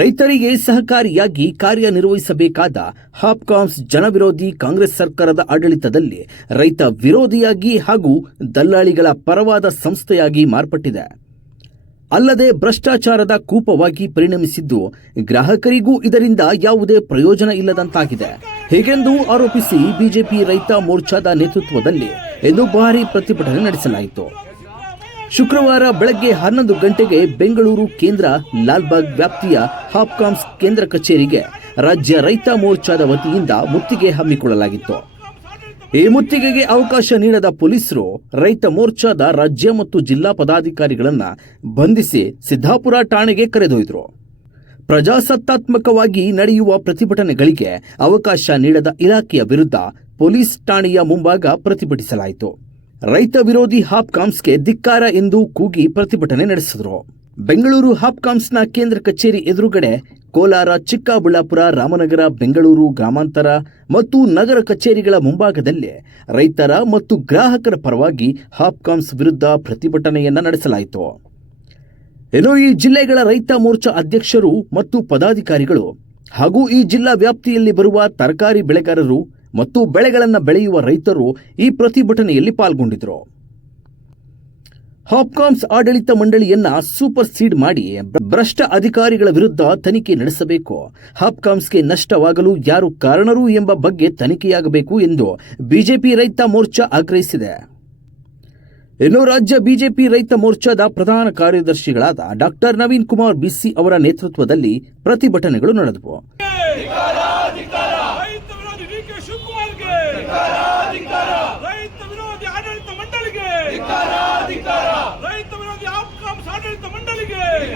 ರೈತರಿಗೆ ಸಹಕಾರಿಯಾಗಿ ಕಾರ್ಯನಿರ್ವಹಿಸಬೇಕಾದ ಹಾಪ್ಕಾಮ್ಸ್ ಜನವಿರೋಧಿ ಕಾಂಗ್ರೆಸ್ ಸರ್ಕಾರದ ಆಡಳಿತದಲ್ಲಿ ರೈತ ವಿರೋಧಿಯಾಗಿ ಹಾಗೂ ದಲ್ಲಾಳಿಗಳ ಪರವಾದ ಸಂಸ್ಥೆಯಾಗಿ ಮಾರ್ಪಟ್ಟಿದೆ. ಅಲ್ಲದೆ ಭ್ರಷ್ಟಾಚಾರದ ಕೂಪವಾಗಿ ಪರಿಣಮಿಸಿದ್ದು ಗ್ರಾಹಕರಿಗೂ ಇದರಿಂದ ಯಾವುದೇ ಪ್ರಯೋಜನ ಇಲ್ಲದಂತಾಗಿದೆ. ಹೀಗೆಂದು ಆರೋಪಿಸಿ ಬಿಜೆಪಿ ರೈತ ಮೋರ್ಚಾದ ನೇತೃತ್ವದಲ್ಲಿ ಇಂದು ಭಾರಿ ಪ್ರತಿಭಟನೆ ನಡೆಸಲಾಯಿತು. ಶುಕ್ರವಾರ ಬೆಳಗ್ಗೆ ಹನ್ನೊಂದು ಗಂಟೆಗೆ ಬೆಂಗಳೂರು ಕೇಂದ್ರ ಲಾಲ್ಬಾಗ್ ವ್ಯಾಪ್ತಿಯ ಹಾಪ್ಕಾಮ್ಸ್ ಕೇಂದ್ರ ಕಚೇರಿಗೆ ರಾಜ್ಯ ರೈತ ಮೋರ್ಚಾದ ವತಿಯಿಂದ ಮುತ್ತಿಗೆ ಹಮ್ಮಿಕೊಳ್ಳಲಾಗಿತ್ತು. ಈ ಮುತ್ತಿಗೆಗೆ ಅವಕಾಶ ನೀಡದ ಪೊಲೀಸರು ರೈತ ಮೋರ್ಚಾದ ರಾಜ್ಯ ಮತ್ತು ಜಿಲ್ಲಾ ಪದಾಧಿಕಾರಿಗಳನ್ನು ಬಂಧಿಸಿ ಸಿದ್ದಾಪುರ ಠಾಣೆಗೆ ಕರೆದೊಯ್ದರು. ಪ್ರಜಾಸತ್ತಾತ್ಮಕವಾಗಿ ನಡೆಯುವ ಪ್ರತಿಭಟನೆಗಳಿಗೆ ಅವಕಾಶ ನೀಡದ ಇಲಾಖೆಯ ವಿರುದ್ಧ ಪೊಲೀಸ್ ಠಾಣೆಯ ಮುಂಭಾಗ ಪ್ರತಿಭಟಿಸಲಾಯಿತು. ರೈತ ವಿರೋಧಿ ಹಾಪ್ಕಾಮ್ಸ್ಗೆ ಧಿಕ್ಕಾರ ಎಂದು ಕೂಗಿ ಪ್ರತಿಭಟನೆ ನಡೆಸಿದರು. ಬೆಂಗಳೂರು ಹಾಪ್ಕಾಮ್ಸ್ನ ಕೇಂದ್ರ ಕಚೇರಿ ಎದುರುಗಡೆ ಕೋಲಾರ ಚಿಕ್ಕಬಳ್ಳಾಪುರ, ರಾಮನಗರ, ಬೆಂಗಳೂರು ಗ್ರಾಮಾಂತರ ಮತ್ತು ನಗರ ಕಚೇರಿಗಳ ಮುಂಭಾಗದಲ್ಲಿ ರೈತರ ಮತ್ತು ಗ್ರಾಹಕರ ಪರವಾಗಿ ಹಾಪ್ಕಾಮ್ಸ್ ವಿರುದ್ಧ ಪ್ರತಿಭಟನೆಯನ್ನ ನಡೆಸಲಾಯಿತು. ಇನ್ನು ಈ ಜಿಲ್ಲೆಗಳ ರೈತ ಮೋರ್ಚಾ ಅಧ್ಯಕ್ಷರು ಮತ್ತು ಪದಾಧಿಕಾರಿಗಳು ಹಾಗೂ ಈ ಜಿಲ್ಲಾ ವ್ಯಾಪ್ತಿಯಲ್ಲಿ ಬರುವ ತರಕಾರಿ ಬೆಳೆಗಾರರು ಮತ್ತು ಬೆಳೆಗಳನ್ನು ಬೆಳೆಯುವ ರೈತರು ಈ ಪ್ರತಿಭಟನೆಯಲ್ಲಿ ಪಾಲ್ಗೊಂಡಿದ್ದರು ಹಾಪ್ಕಾಮ್ಸ್ ಆಡಳಿತ ಮಂಡಳಿಯನ್ನ ಸೂಪರ್ ಸೀಡ್ ಮಾಡಿ ಭ್ರಷ್ಟ ಅಧಿಕಾರಿಗಳ ವಿರುದ್ಧ ತನಿಖೆ ನಡೆಸಬೇಕು. ಹಾಪ್ಕಾಮ್ಸ್ಗೆ ನಷ್ಟವಾಗಲು ಯಾರು ಕಾರಣರು ಎಂಬ ಬಗ್ಗೆ ತನಿಖೆಯಾಗಬೇಕು ಎಂದು ಬಿಜೆಪಿ ರೈತ ಮೋರ್ಚಾ ಆಗ್ರಹಿಸಿದೆ. ಇನ್ನು ರಾಜ್ಯ ಬಿಜೆಪಿ ರೈತ ಮೋರ್ಚಾದ ಪ್ರಧಾನ ಕಾರ್ಯದರ್ಶಿಗಳಾದ ಡಾಕ್ಟರ್ ನವೀನ್ ಕುಮಾರ್ ಬಿಸಿ ಅವರ ನೇತೃತ್ವದಲ್ಲಿ ಪ್ರತಿಭಟನೆಗಳು ನಡೆದವು. ಮಂಡಳಿಗೆ